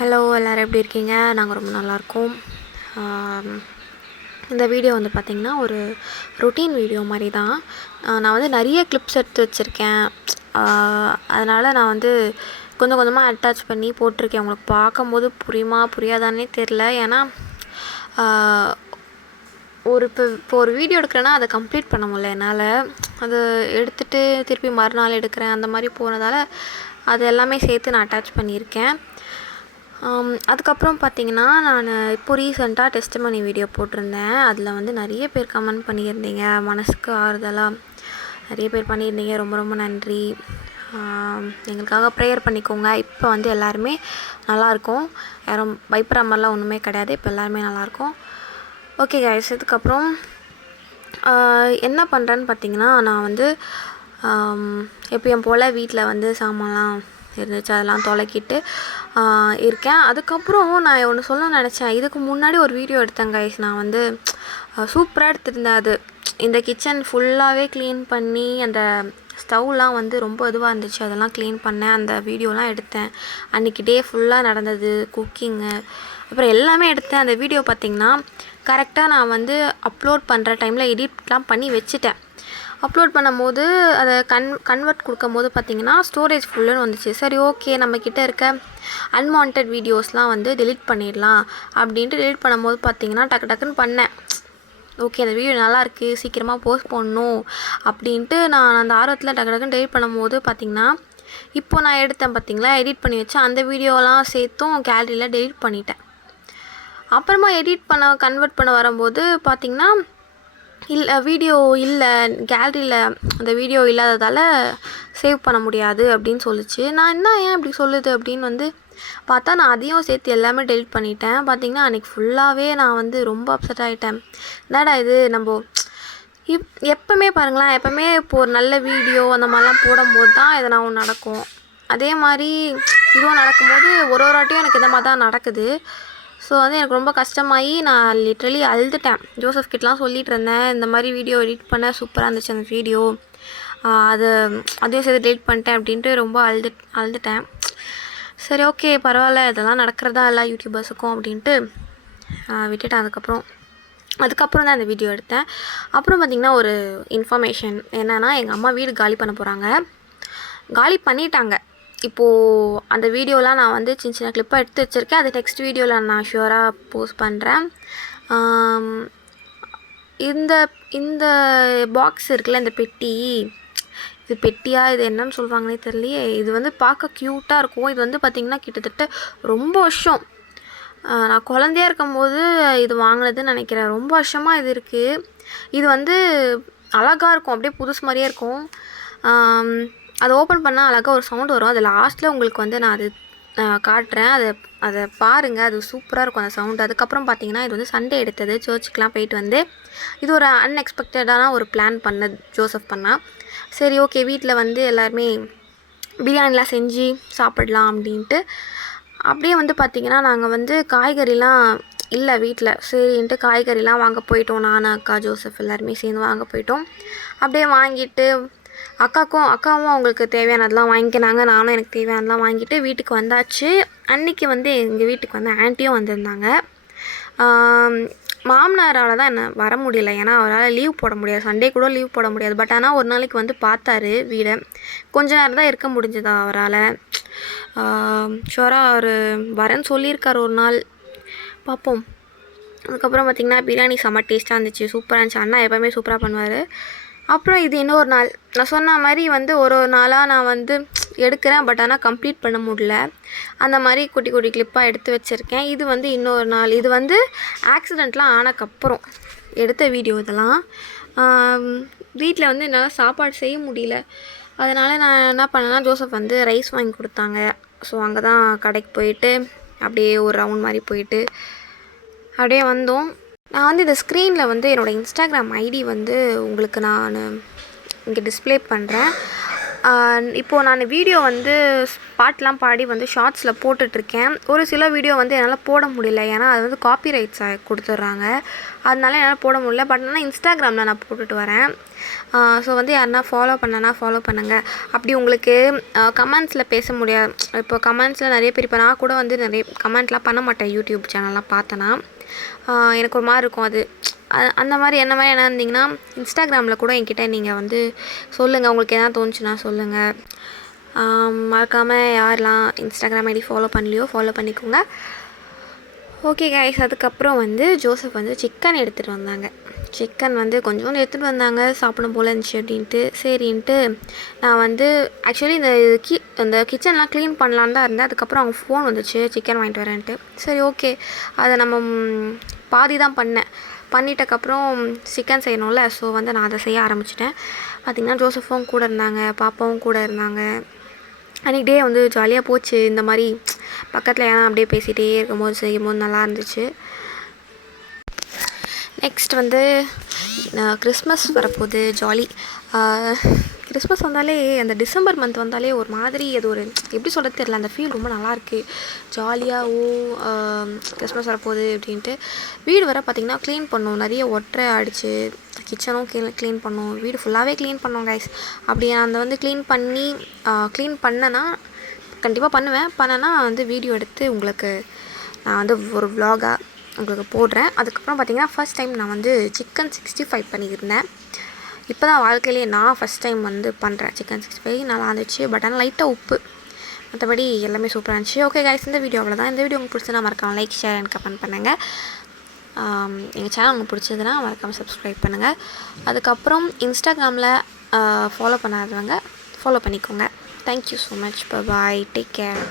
Hello எல்லோரும் எப்படி இருக்கீங்க? நாங்கள் ரொம்ப நல்லாயிருக்கோம். இந்த வீடியோ வந்து பார்த்திங்கன்னா ஒரு ரொட்டீன் வீடியோ மாதிரி தான். நான் வந்து நிறைய கிளிப்ஸ் எடுத்து வச்சுருக்கேன். அதனால் நான் வந்து கொஞ்சம் கொஞ்சமாக அட்டாச் பண்ணி போட்டிருக்கேன். உங்களுக்கு பார்க்கும்போது புரியுமா புரியாதானே தெரில. ஏன்னா இப்போ ஒரு வீடியோ எடுக்கிறேன்னா அதை கம்ப்ளீட் பண்ண முடியல என்னால். அது எடுத்துகிட்டு திருப்பி மறுநாள் எடுக்கிறேன், அந்த மாதிரி போனதால் அது எல்லாமே சேர்த்து நான் அட்டாச் பண்ணியிருக்கேன். அதுக்கப்புறம் பார்த்திங்கன்னா நான் இப்போ ரீசெண்டாக டெஸ்டிமனி வீடியோ போட்டிருந்தேன். அதில் வந்து நிறைய பேர் கமெண்ட் பண்ணியிருந்தீங்க, மனசுக்கு ஆறுதலாக நிறைய பேர் பண்ணியிருந்தீங்க. ரொம்ப ரொம்ப நன்றி. எங்களுக்காக ப்ரேயர் பண்ணிக்கோங்க. இப்போ வந்து எல்லாருமே நல்லாயிருக்கும், யாரும் பயப்படுற மாதிரிலாம் ஒன்றுமே கிடையாது. இப்போ எல்லாருமே நல்லாயிருக்கும். ஓகே கைஸ், இதுக்கப்புறம் என்ன பண்ணுறேன்னு பார்த்திங்கன்னா, நான் வந்து எப்பயும் போல் வீட்டில் வந்து சாமான்லாம் இருந்துச்சு, அதெல்லாம் தொலைக்கிட்டு இருக்கேன். அதுக்கப்புறம் நான் ஒன்று சொல்ல நினச்சேன். இதுக்கு முன்னாடி ஒரு வீடியோ எடுத்தேன் கைஸ். நான் வந்து சூப்பராக எடுத்துருந்தேன். அது இந்த கிச்சன் ஃபுல்லாகவே க்ளீன் பண்ணி அந்த ஸ்டவ்லாம் வந்து ரொம்ப இதுவாக இருந்துச்சு, அதெல்லாம் க்ளீன் பண்ணேன். அந்த வீடியோலாம் எடுத்தேன். அன்றைக்கி டே ஃபுல்லாக நடந்தது, குக்கிங்கு, அப்புறம் எல்லாமே எடுத்தேன். அந்த வீடியோ பார்த்திங்கன்னா கரெக்டாக நான் வந்து அப்லோட் பண்ணுற டைமில் எடிட்லாம் பண்ணி வச்சுட்டேன். அப்லோட் பண்ணும்போது அதை கன்வெர்ட் கொடுக்கும் போது பார்த்திங்கன்னா ஸ்டோரேஜ் ஃபுல்லுன்னு வந்துச்சு. சரி, ஓகே, நம்மக்கிட்ட இருக்க அன்வான்ட் வீடியோஸ்லாம் வந்து டெலிட் பண்ணிடலாம் அப்படின்ட்டு டெலிட் பண்ணும்போது பார்த்திங்கன்னா டக்குன்னு பண்ணேன். ஓகே, அந்த வீடியோ நல்லாயிருக்கு, சீக்கிரமாக போஸ்ட் பண்ணணும் அப்படின்ட்டு நான் அந்த ஆர்வத்தில் டக்குன்னு டெலிட் பண்ணும்போது பார்த்திங்கன்னா இப்போ நான் எடுத்தேன் பார்த்திங்களா, எடிட் பண்ணி வச்சேன். அந்த வீடியோலாம் சேர்த்தும் கேலரியில் டெலிட் பண்ணிட்டேன். அப்புறமா கன்வெர்ட் பண்ண வரும்போது பார்த்திங்கன்னா வீடியோ இல்லை, கேலரியில் அந்த வீடியோ இல்லாததால் சேவ் பண்ண முடியாது அப்படின்னு சொல்லிச்சு. நான் ஏன் இப்படி சொல்லுது அப்படின்னு வந்து பார்த்தா நான் அதையும் சேர்த்து எல்லாமே டெலிட் பண்ணிட்டேன். பார்த்திங்கன்னா அன்றைக்கி ஃபுல்லாகவே நான் வந்து ரொம்ப அப்செட் ஆகிட்டேன். என்னடா இது, நம்ம எப்போவுமே பாருங்களேன், எப்போவுமே இப்போ ஒரு நல்ல வீடியோ அந்த மாதிரிலாம் போடும்போது தான் எதனா ஒன்று நடக்கும். அதே மாதிரி இதுவும் நடக்கும்போது ஒரு வாட்டியும் எனக்கு இந்த மாதிரி தான் நடக்குது. ஸோ வந்து எனக்கு ரொம்ப கஷ்டமாகி நான் லிட்ரலி அழுதுட்டேன். ஜோசப் கிட்டலாம் சொல்லிகிட்டு இருந்தேன், இந்த மாதிரி வீடியோ எடிட் பண்ண சூப்பராக இருந்துச்சு அந்த வீடியோ, அதையும் சேர்த்து டெலிட் பண்ணிட்டேன் அப்படின்ட்டு ரொம்ப அழுதுட்டேன். சரி, ஓகே, பரவாயில்ல, இதெல்லாம் நடக்கிறதா எல்லா யூடியூபர்ஸுக்கும் அப்படின்ட்டு விட்டுட்டேன். அதுக்கப்புறம் தான் அந்த வீடியோ எடுத்தேன். அப்புறம் பார்த்திங்கன்னா ஒரு இன்ஃபர்மேஷன் என்னென்னா, எங்கள் அம்மா வீடு காலி பண்ண போகிறாங்க. காலி பண்ணிட்டாங்க. இப்போது அந்த வீடியோலாம் நான் வந்து சின்ன கிளிப்பாக எடுத்து வச்சுருக்கேன். அது நெக்ஸ்ட் வீடியோவில் நான் ஷுவராக போஸ்ட் பண்ணுறேன். இந்த பாக்ஸ் இருக்குல்ல, இந்த பெட்டி, இது பெட்டியா, இது என்னன்னு சொல்லுவாங்கன்னே தெரியலையே. இது வந்து பார்க்க க்யூட்டாக இருக்கும். இது வந்து பார்த்திங்கன்னா கிட்டத்தட்ட ரொம்ப வருஷம், நான் குழந்தையாக இருக்கும்போது இது வாங்கினதுன்னு நினைக்கிறேன். ரொம்ப வருஷமாக இது இருக்குது. இது வந்து அழகாக இருக்கும், அப்படியே புதுசு மாதிரியே இருக்கும். அதை ஓப்பன் பண்ணால் அழகாக ஒரு சவுண்ட் வரும். அது லாஸ்ட்டில் உங்களுக்கு வந்து நான் அது காட்டுறேன், அதை பாருங்கள். அது சூப்பராக இருக்கும் அந்த சவுண்டு. அதுக்கப்புறம் பார்த்திங்கன்னா இது வந்து சண்டே எடுத்தது. சர்ச்சுக்கெலாம் போயிட்டு வந்து இது ஒரு அன்எக்ஸ்பெக்டடான ஒரு பிளான் பண்ணது ஜோசப் பண்ணால். சரி, ஓகே, வீட்டில் வந்து எல்லாருமே பிரியாணிலாம் செஞ்சு சாப்பிடலாம் அப்படின்ட்டு அப்படியே வந்து பார்த்திங்கன்னா நாங்கள் வந்து காய்கறிலாம் இல்லை வீட்டில். சரின்ட்டு காய்கறிலாம் வாங்க போயிட்டோம். நான், அக்கா, ஜோசப் எல்லாருமே சேர்ந்து வாங்க போயிட்டோம். அப்படியே வாங்கிட்டு அக்காவும் அவங்களுக்கு தேவையானதெல்லாம் வாங்கிக்கினாங்க. நானும் எனக்கு தேவையானதெல்லாம் வாங்கிட்டு வீட்டுக்கு வந்தாச்சு. அன்றைக்கி வந்து எங்கள் வீட்டுக்கு வந்து ஆன்ட்டியும் வந்திருந்தாங்க. மாமனாரால் தான் என்ன வர முடியல, ஏன்னா அவரால் லீவ் போட முடியாது, சண்டே கூட லீவ் போட முடியாது. பட் ஆனால் ஒரு நாளைக்கு வந்து பார்த்தாரு வீடை. கொஞ்ச நேரம் தான் இருக்க முடிஞ்சதா அவரால். ஷுவராக அவர் வரேன்னு சொல்லியிருக்கார் ஒரு நாள், பார்ப்போம். அதுக்கப்புறம் பார்த்திங்கன்னா பிரியாணி செம்ம டேஸ்ட்டாக இருந்துச்சு, சூப்பராக இருந்துச்சு. அண்ணா எப்போவுமே சூப்பராக பண்ணுவார். அப்புறம் இது இன்னொரு நாள், நான் சொன்ன மாதிரி வந்து ஒரு நாளாக நான் வந்து எடுக்கிறேன். பட் ஆனால் கம்ப்ளீட் பண்ண முடியல. அந்த மாதிரி குட்டி கிளிப்பாக எடுத்து வச்சுருக்கேன். இது வந்து இன்னொரு நாள், இது வந்து ஆக்சிடெண்ட்லாம் ஆனக்கப்புறம் எடுத்த வீடியோ. இதெல்லாம் வீட்டில் வந்து என்னால் சாப்பாடு செய்ய முடியல. அதனால் நான் என்ன பண்ணேன்னா, ஜோசப் வந்து ரைஸ் வாங்கி கொடுத்தாங்க. ஸோ அங்கே தான் கடைக்கு போயிட்டு அப்படியே ஒரு ரவுண்ட் மாதிரி போயிட்டு அப்படியே வந்தோம். நான் வந்து இந்த ஸ்க்ரீனில் வந்து என்னோடய இன்ஸ்டாகிராம் ஐடி வந்து உங்களுக்கு நான் இங்கே டிஸ்பிளே பண்ணுறேன். இப்போது நான் வீடியோ வந்து பாட்டெலாம் பாடி வந்து ஷார்ட்ஸில் போட்டுட்ருக்கேன். ஒரு சில வீடியோ வந்து என்னால் போட முடியல. ஏன்னா அது வந்து காப்பிரைட்ஸ் கொடுத்துட்றாங்க. அதனால என்னால் போட முடியல. பட் ஆனால் இன்ஸ்டாகிராமில் நான் போட்டுட்டு வரேன். ஸோ வந்து யாருன்னா ஃபாலோ பண்ணனா ஃபாலோ பண்ணுங்கள். அப்படி உங்களுக்கு கமெண்ட்ஸில் பேச முடியாது. இப்போ கமெண்ட்ஸில் நிறைய பேர் இப்போ நான் கூட வந்து நிறைய கமெண்ட்லாம் பண்ண மாட்டேன் யூடியூப் சேனல்லாம் பார்த்தேன்னா. எனக்கு ஒரு மாதிரி இருக்கும் அது. அந்த மாதிரி என்ன மாதிரி என்ன இருந்தீங்கன்னா இன்ஸ்டாகிராமில் கூட என்கிட்ட நீங்கள் வந்து சொல்லுங்கள். உங்களுக்கு எதனா தோணுச்சுன்னா சொல்லுங்கள். மறக்காமல் யாரெல்லாம் இன்ஸ்டாகிராம் ஐடி ஃபாலோ பண்ணலையோ ஃபாலோ பண்ணிக்கோங்க. ஓகே கைஸ், அதுக்கப்புறம் வந்து ஜோசப் வந்து சிக்கன் எடுத்துகிட்டு வந்தாங்க. சிக்கன் வந்து கொஞ்சோண்டு எடுத்துகிட்டு வந்தாங்க. சாப்பிடும் போல் இருந்துச்சு அப்படின்ட்டு சரின்ட்டு நான் வந்து ஆக்சுவலி இந்த கிச்சன்லாம் க்ளீன் பண்ணலான்னு தான் இருந்தேன். அதுக்கப்புறம் அவங்க ஃபோன் வந்துச்சு சிக்கன் வாங்கிட்டு வரேன்ட்டு. சரி ஓகே, அதை நம்ம பாதி தான் பண்ணிட்டக்கப்புறம் சிக்கன் செய்யணும்ல. ஸோ வந்து நான் அதை செய்ய ஆரம்பிச்சிட்டேன். பார்த்திங்கன்னா ஜோசஃபும் கூட இருந்தாங்க, பாப்பாவும் கூட இருந்தாங்க. அன்றைக்கி டே வந்து ஜாலியாக போச்சு. இந்த மாதிரி பக்கத்தில் ஏன்னா அப்படியே பேசிகிட்டே இருக்கும்போது செய்யும்போது நல்லா இருந்துச்சு. நெக்ஸ்ட் வந்து கிறிஸ்மஸ் வரப்போகுது. ஜாலி. கிறிஸ்மஸ் வந்தாலே அந்த டிசம்பர் மந்த் வந்தாலே ஒரு மாதிரி அது ஒரு எப்படி சொல்கிறது தெரியல, அந்த ஃபீல் ரொம்ப நல்லாயிருக்கு. ஜாலியாகவும் கிறிஸ்மஸ் வரப்போகுது அப்படின்ட்டு. வீடு வர பார்த்திங்கன்னா க்ளீன் பண்ணோம். நிறைய ஒட்டரை ஆடிச்சு. கிச்சனும் க்ளீன் பண்ணோம். வீடு ஃபுல்லாகவே க்ளீன் பண்ணோம் கைஸ். அப்படி அந்த வந்து க்ளீன் பண்ணேன்னா கண்டிப்பாக பண்ணேன்னா வந்து வீடியோ எடுத்து உங்களுக்கு நான் வந்து ஒரு vlog-ஆ உங்களுக்கு போடுறேன். அதுக்கப்புறம் பார்த்திங்கன்னா ஃபர்ஸ்ட் டைம் நான் வந்து சிக்கன் 65 பண்ணியிருந்தேன். இப்போ தான் வாழ்க்கையிலேயே நான் ஃபஸ்ட் டைம் வந்து பண்ணுறேன் சிக்கன் 65. நல்லா இருந்துச்சு. பட் ஆனால் லைட்டாக உப்பு, மற்றபடி எல்லாமே சூப்பராக இருந்துச்சு. ஓகே கைஸ், இந்த வீடியோ அவ்வளோதான். இந்த வீடியோ உங்களுக்கு பிடிச்சதுன்னா மறக்காமல் லைக், ஷேர் அண்ட் கமெண்ட் பண்ணுங்கள். எங்கள் சேனல் உங்களுக்கு பிடிச்சதுன்னா மறக்காமல் சப்ஸ்கிரைப் பண்ணுங்கள். அதுக்கப்புறம் இன்ஸ்டாகிராமில் ஃபாலோ பண்ணாதவங்க ஃபாலோ பண்ணிக்கோங்க. Thank you so much. Bye, take care.